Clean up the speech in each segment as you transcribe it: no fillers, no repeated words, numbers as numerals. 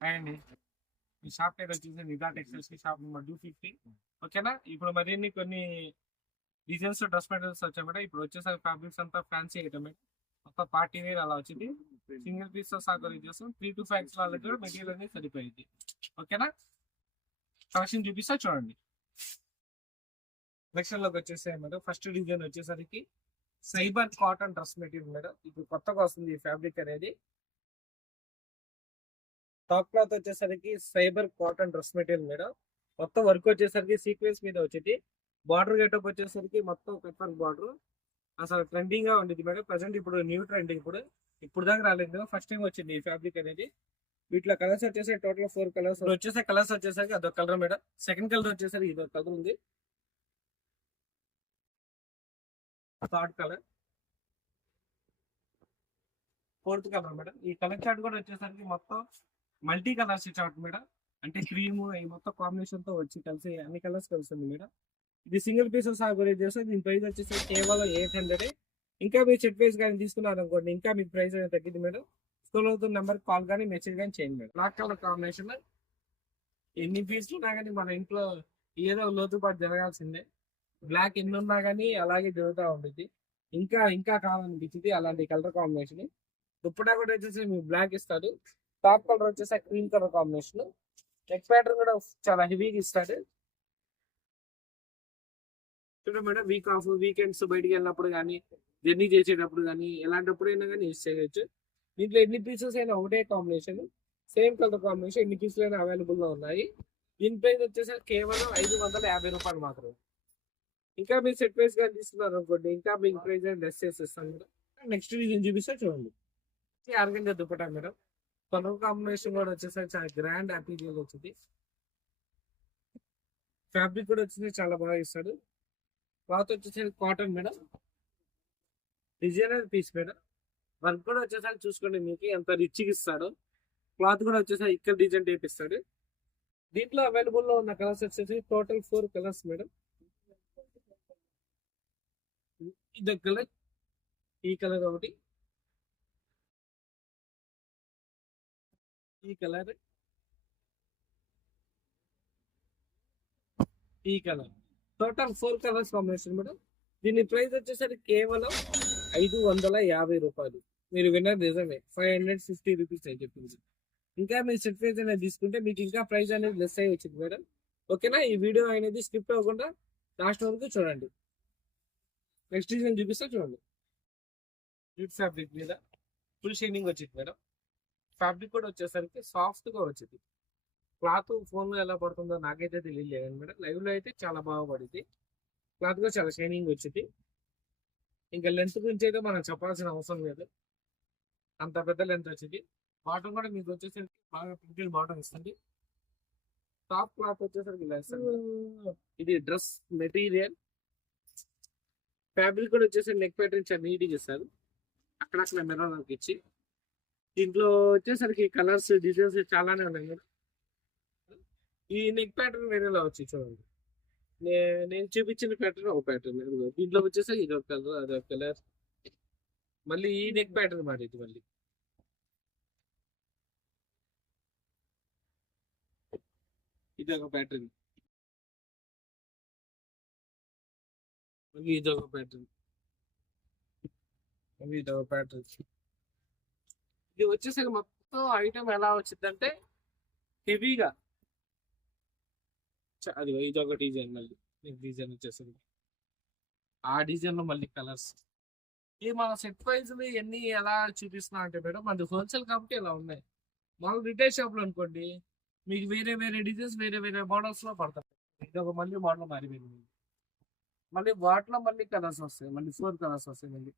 And ఈ shop పేరు వచ్చేసి నిదా టెక్స్టైల్స్ షాప్ నెంబర్ 250. ఓకేనా. ఇప్పుడు మరిన్ని కొన్ని డిజైన్స్ డ్రెస్ మెటీరియల్స్ వచ్చాయన్నమాట. ఇప్పుడు వచ్చేసరికి ఫ్యాబ్రిక్స్ అంతా ఫ్యాన్సీ ఐటమ్, మొత్తం పార్టీ వేర్ అలా వచ్చింది. సింగిల్ పీస్ తో సాగు చేస్తాం. 3 to 5 వాళ్ళకి మెటీరియల్ అనేది సరిపోయింది. ఓకేనా. కలెక్షన్ చూపిస్తా చూడండి. కలెక్షన్ లోకి వచ్చేసాయి మేడం. ఫస్ట్ డిజైన్ వచ్చేసరికి cyber cotton dress material madam. ఇప్పుడు కొత్తగా వస్తుంది ఈ ఫ్యాబ్రిక్ అనేది. టాప్ క్లాత్ వచ్చేసరికి cyber cotton dress material madam. మొత్తం వర్క్ వచ్చేసరికి సీక్వెన్స్ మీద వచ్చింది. బార్డర్ గెటప్ వచ్చేసరికి మొత్తం కట్ వర్క్ బార్డర్. అసలు ట్రెండింగ్ గా ఉండేది మేడం. ప్రజెంట్ ఇప్పుడు న్యూ ట్రెండింగ్. ఇప్పుడు దాకా రాలేదు, ఫస్ట్ టైం వచ్చింది ఈ ఫ్యాబ్రిక్ అనేది. వీటిలో కలర్స్ వచ్చేసరికి టోటల్ 4 కలర్స్ వచ్చేసరికి అదొక కలర్ మేడం. సెకండ్ కలర్ వచ్చేసరికి ఇదొక కలర్ ఉంది. Third colour, fourth colour madam. ఈ కలర్ చార్ట్ కూడా వచ్చేసరికి మొత్తం మల్టీ కలర్స్ చార్ట్ మేడం. అంటే క్రీమ్ మొత్తం కాంబినేషన్ తో వచ్చి కలిసి అన్ని కలర్స్ కలుస్తుంది మేడం. ఇది సింగిల్ పీసెస్ ఆపరేట్ చేస్తే దీని ప్రైస్ వచ్చేసి కేవలం 800. ఇంకా మీరు సెట్ వైస్ కానీ తీసుకున్నారు అనుకోండి, ఇంకా మీకు ప్రైస్ అనేది తగ్గింది మేడం. స్కూల్ అవుతున్న నెంబర్ కాల్ కానీ మెసేజ్ కానీ చేయండి మేడం. Black colour combination. ఎన్ని పీసులు ఉన్నా కానీ మన ఇంట్లో ఏదో లోతుపాటు జరగాల్సిందే. బ్లాక్ ఎన్ని ఉన్నా కానీ అలాగే జరుగుతూ ఉంటుంది. ఇంకా ఇంకా కావాలనిపించింది అలాంటి కలర్ కాంబినేషన్. దుప్పటా కూడా వచ్చేసి మీకు బ్లాక్ ఇస్తాడు. టాప్ కలర్ వచ్చేసి cream colour combination. Neck pattern కూడా చాలా హెవీగా ఇస్తాడు. చూడండి మేడం, వీక్ ఆఫ్ వీకెండ్స్ బయటికి వెళ్ళినప్పుడు కానీ, జర్నీ చేసేటప్పుడు కానీ, ఎలాంటప్పుడైనా కానీ యూజ్ చేయొచ్చు. దీంట్లో ఎన్ని పీసెస్ అయినా ఒకటే కాంబినేషన్, సేమ్ కలర్ కాంబినేషన్ ఎన్ని పీసులు అయినా అవైలబుల్ గా ఉన్నాయి. దీని ప్రైస్ వచ్చేసరికి కేవలం 550 రూపాయలు మాత్రమే. ఇంకా మీరు సెట్ ప్రైస్ కానీ తీసుకున్నారు అనుకోండి, ఇంకా మీకు ప్రైస్ లెస్ చేసేస్తాను మేడం. నెక్స్ట్ డిజైన్ చూపిస్తే చూడండి. Organza dupatta madam. Colour combination కూడా వచ్చేసరికి చాలా గ్రాండ్ అపీరియల్ వచ్చింది. ఫ్యాబ్రిక్ కూడా వచ్చేసి చాలా బాగా ఇస్తాడు. క్లాత్ వచ్చేసరికి cotton madam. Designer piece madam. Work కూడా వచ్చేసరికి చూసుకోండి మీకు ఎంత రిచ్గా ఇస్తాడో. క్లాత్ కూడా వచ్చేసరికి ఇక్కడ డిజైన్ టైప్ ఇస్తాడు. దీంట్లో అవైలబుల్ లో ఉన్న కలర్స్ వచ్చేసి టోటల్ 4 కలర్స్ మేడం. ఇదొక కలర్, ఈ కలర్ ఒకటి, ఈ కలర్, ఈ colour. Total 4 colours combination madam. దీని ప్రైస్ వచ్చేసరికి కేవలం 550 రూపాయలు. మీరు విన్నర్ నిజమే, 550 రూపీస్ అని చెప్పింది. ఇంకా మీరు సెట్ ప్రైస్ అనేది తీసుకుంటే మీకు ఇంకా ప్రైస్ అనేది లెస్ అయ్యి వచ్చింది మేడం. ఓకేనా. ఈ వీడియో అనేది స్కిప్ అవ్వకుండా లాస్ట్ వరకు చూడండి. నెక్స్ట్ డిజైన్ చూపిస్తా చూడండి. జిట్ ఫ్యాబ్రిక్ మీద ఫుల్ షైనింగ్ వచ్చింది మేడం. ఫ్యాబ్రిక్ కూడా వచ్చేసరికి సాఫ్ట్ గా వచ్చింది. క్లాత్ ఫోన్ లో ఎలా పడుతుందో నాకైతే తెలియలేదు మేడం. లైవ్ లో అయితే చాలా బాగా పడింది. క్లాత్ కూడా చాలా షైనింగ్ వచ్చింది. ఇంకా లెంత్ గురించి అయితే మనం చెప్పాల్సిన అవసరం లేదు, అంత పెద్ద లెంత్ వచ్చింది. బాటమ్ కూడా మీకు వచ్చేసరికి బాగా ప్రింటెడ్ బాటమ్ ఇస్తుంది. టాప్ క్లాత్ వచ్చేసరికి ఇలా ఇస్తుంది. ఇది డ్రెస్ మెటీరియల్. ఫ్యాబ్రిక్ కూడా వచ్చేసరికి నెక్ ప్యాటర్న్ చాలా నీట్గా ఇస్తారు. అక్కడక్కడ మిర్రర్ ఇచ్చి. దీంట్లో వచ్చేసరికి కలర్స్ డిజైన్స్ చాలానే ఉన్నాయి మేడం. ఈ నెక్ ప్యాటర్న్ వేరేలా వచ్చి చూడండి. నేను చూపించిన ప్యాటర్న్ ఒక ప్యాటర్న్. దీంట్లో వచ్చేసరికి ఇది ఒక కలర్, అదొక కలర్. మళ్ళీ ఈ నెక్ ప్యాటర్న్ మారింది. మళ్ళీ ఇది ఒక ప్యాటర్న్, మళ్ళీ ఇది ఒక ప్యాటర్న్, మళ్ళీ ఇది ఒక ప్యాటర్న్. ఇది వచ్చేసరికి మొత్తం ఐటమ్ ఎలా వచ్చిందంటే హెవీగా. అది ఇది ఒక డిజైన్, మళ్ళీ డిజైన్ వచ్చేసరికి ఆ డిజైన్ లో మళ్ళీ కలర్స్. ఇది మన సెట్ ప్రైస్ ఎన్ని ఎలా చూపిస్తున్నా అంటే మేడం, మనది హోల్సేల్ కాబట్టి ఇలా ఉన్నాయి. మన రిటైల్ షాప్ లో అనుకోండి మీకు వేరే వేరే డిజైన్స్ వేరే వేరే మోడల్స్ లో పడతాయి. ఇది ఒక మళ్ళీ మోడల్ మారిపోయింది. మళ్ళీ వాటిలో మళ్ళీ కలర్స్ వస్తాయి, మళ్ళీ 4 కలర్స్ వస్తాయి. మళ్ళీ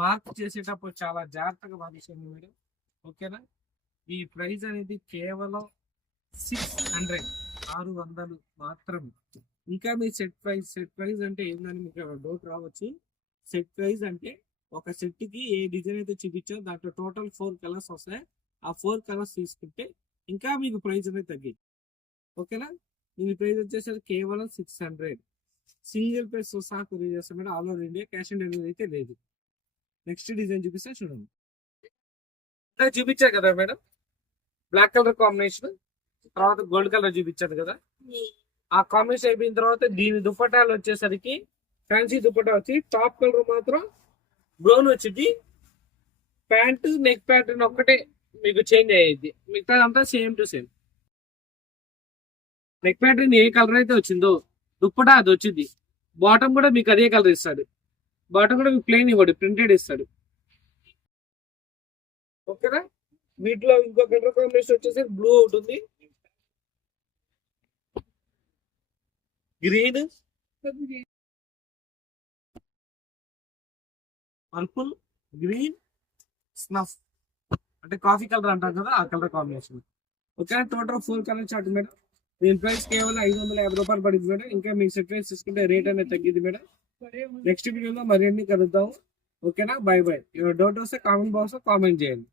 మార్క్ చేసేటప్పుడు చాలా జాగ్రత్తగా మార్చేయండి మేడం. ఓకేనా. ఈ ప్రైస్ అనేది కేవలం 600 మాత్రమే. ఇంకా మీ సెట్ ప్రైస్ అంటే ఏందని మీకు డౌట్ రావచ్చు. సెట్ ప్రైస్ అంటే ఒక సెట్ కి ఏ డిజైన్ అయితే చూపించారో దాంట్లో టోటల్ 4 కలర్స్ వస్తాయి. ఆ 4 కలర్స్ తీసుకుంటే ఇంకా మీకు ప్రైస్ అనేది తగ్గింది. ఓకేనా. దీని ప్రైస్ వచ్చేసరికి కేవలం 600. సింగిల్ ప్రైస్ సహా కొరియర్ చేస్తాం madam. All over India. Cash on delivery అయితే లేదు. నెక్స్ట్ డిజైన్ చూపిస్తే చూడండి. నాకు చూపించారు కదా మేడం, బ్లాక్ కలర్ కాంబినేషన్, తర్వాత గోల్డ్ కలర్ చూపించారు కదా, ఆ కాంబినేషన్ అయిపోయిన తర్వాత దీని దుపట్టాలు వచ్చేసరికి ఫ్యాన్సీ దుపట్టా వచ్చి టాప్ కలర్ మాత్రం బ్రౌన్ వచ్చింది, ప్యాంట్ నెక్ ప్యాటర్న్ ఒక్కటే మీకు చేంజ్ అయ్యేది, మిగతా అంతా same to same. Neck pattern A colour అయితే వచ్చిందో దుప్పటా అది వచ్చింది, బాటమ్ కూడా మీకు అదే కలర్ ఇస్తాడు, బాటమ్ కూడా మీకు ప్లెయిన్ ఇవ్వడు, ప్రింటెడ్ ఇస్తాడు. ఓకేనా. వీటిలో ఇంకో కలర్ కాంబినేషన్ వచ్చేసి బ్లూ ఉంటుంది, గ్రీన్, పర్పుల్, గ్రీన్, స్నఫ్ అంటే కాఫీ కలర్ అంటారు కదా, ఆ colour combination. Okay, total 4 colour chart madam. దీని ప్రైస్ కేవలం 550 రూపాయలు పడింది మేడం. ఇంకా మీకు సెట్ ప్రైస్ తీసుకుంటే రేట్ అనేది తగ్గింది మేడం. నెక్స్ట్ వీడియోలో మరిన్ని కలుద్దాం. ఓకేనా, బై బై. డౌట్ వస్తే కామెంట్ బాక్స్ లో కామెంట్ చేయండి.